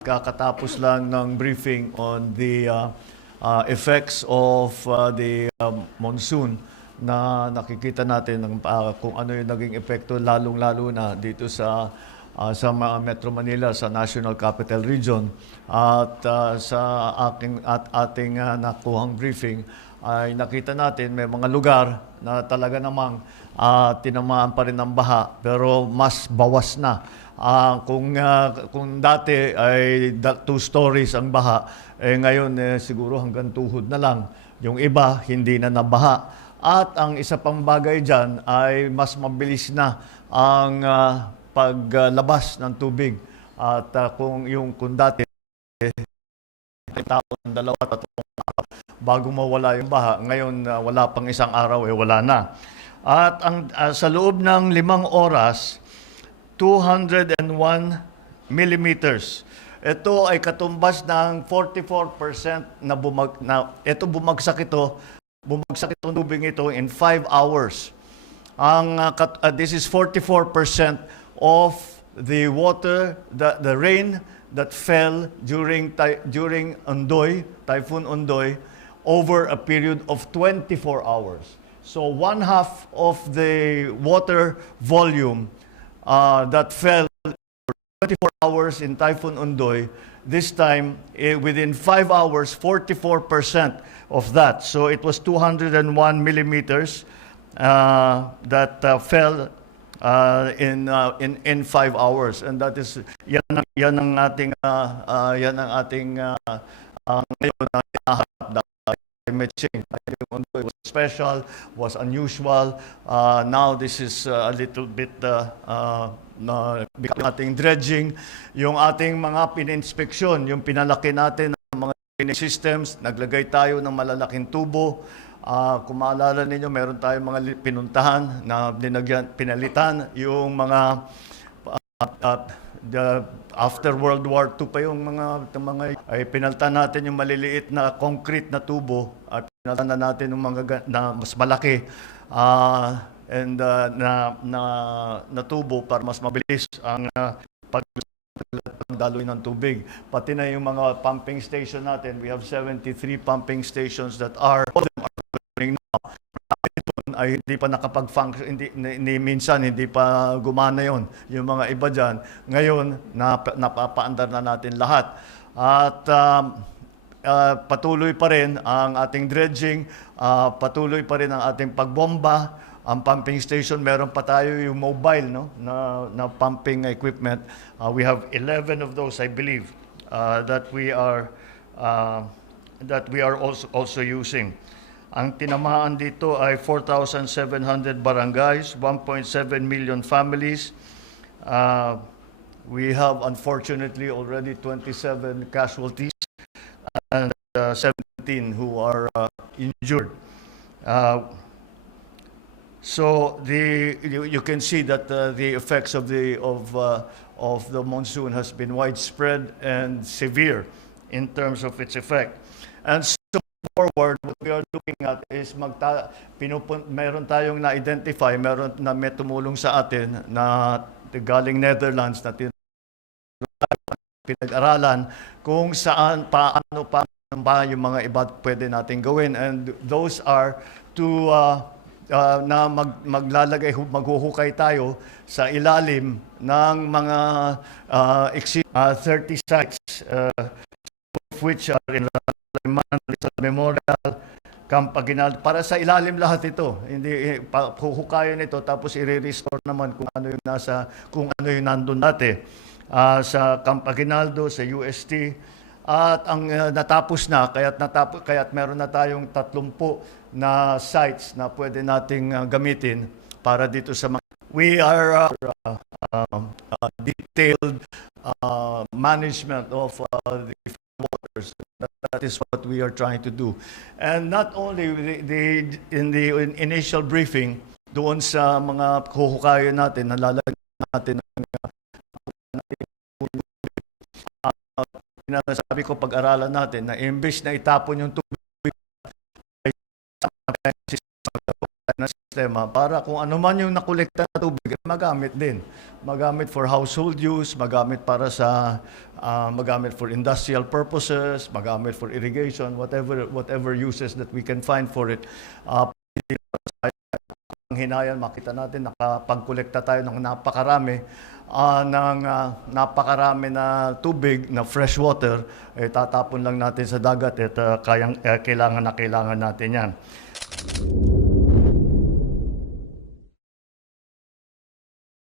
Kakatapos lang ng briefing on the effects of the monsoon na nakikita natin kung ano yung naging epekto lalong-lalo na dito sa Metro Manila, sa National Capital Region. At sa ating nakuhang briefing ay nakita natin may mga lugar na talaga namang tinamaan pa rin ng baha pero mas bawas na. Kung dati ay 2 stories ang baha, ngayon siguro hanggang tuhod na lang. Yung iba hindi na nabaha. At ang isa pang bagay dyan ay mas mabilis na ang paglabas ng tubig. At kung dati tao ng 2-3 araw bago mawala yung baha, ngayon wala pang 1 araw wala na. At sa loob ng 5 oras 201 millimeters. Ito ay katumbas ng 44% bumagsak itong tubig ito in 5 hours. This is 44% of the water, the rain that fell during Typhoon Ondoy over a period of 24 hours. So 1/2 of the water volume that fell 24 hours in Typhoon Ondoy, this time within 5 hours, 44% of that. So it was 201 millimeters that fell in 5 hours, and that is yan ang ating ngayon na hinaharap. Climate change. It was special, was unusual. Now this is a little bit ating dredging. Yung ating mga pininspeksyon, yung pinalaki natin ng mga drainage systems, naglagay tayo ng malalaking tubo. Kung maalala ninyo, meron tayong mga pinuntahan na pinalitan yung mga after World War II pa yung mga ay pinalitan natin yung maliliit na concrete na tubo at pinalitan na natin yung mga na mas malaki na tubo para mas mabilis ang pagdaloy ng tubig. Pati na yung mga pumping station natin, we have 73 pumping stations that are running now. Ay hindi pa nakapag-function, minsan hindi pa gumana yon. Yung mga iba dyan, ngayon napapaandar na natin lahat. At patuloy pa rin ang ating dredging, patuloy pa rin ang ating pagbomba. Ang pumping station, meron pa tayo yung mobile na pumping equipment. We have 11 of those, I believe, that we are also using. Ang tinamaan dito ay 4,700 barangays, 1.7 million families. We have unfortunately already 27 casualties and 17 who are injured. So you can see that the effects of the monsoon has been widespread and severe in terms of its effect. And so forward, what we are looking at is meron tayong na-identify, meron na may tumulong sa atin na galing Netherlands na pinag-aralan kung saan, paano ba yung mga iba pwede natin gawin. And those are to na maghuhukay tayo sa ilalim ng mga 30 sites which are in Rizal Memorial, Camp Aguinaldo. Para sa ilalim lahat ito. Hindi huhukayan ito tapos i-restore naman kung ano yung nandun dati. Sa Camp Aguinaldo, sa UST. At ang natapos na, kaya't meron na tayong 30 na sites na pwede nating gamitin para dito sa mga. We are detailed management of the waters. That is what we are trying to do. And not only in the initial briefing, doon sa mga huhukayan natin, nalalagyan natin sabi ko pag-aralan natin na imbes na itapon yung tubig sistema para kung ano man yung nakolekta na tubig, magamit din. Magamit for household use, magamit para sa magamit for industrial purposes, magamit for irrigation, whatever uses that we can find for it. Ang hinayan, makita natin nakapagkolekta tayo ng napakarami na tubig na fresh water, tatapon lang natin sa dagat at kailangan natin yan.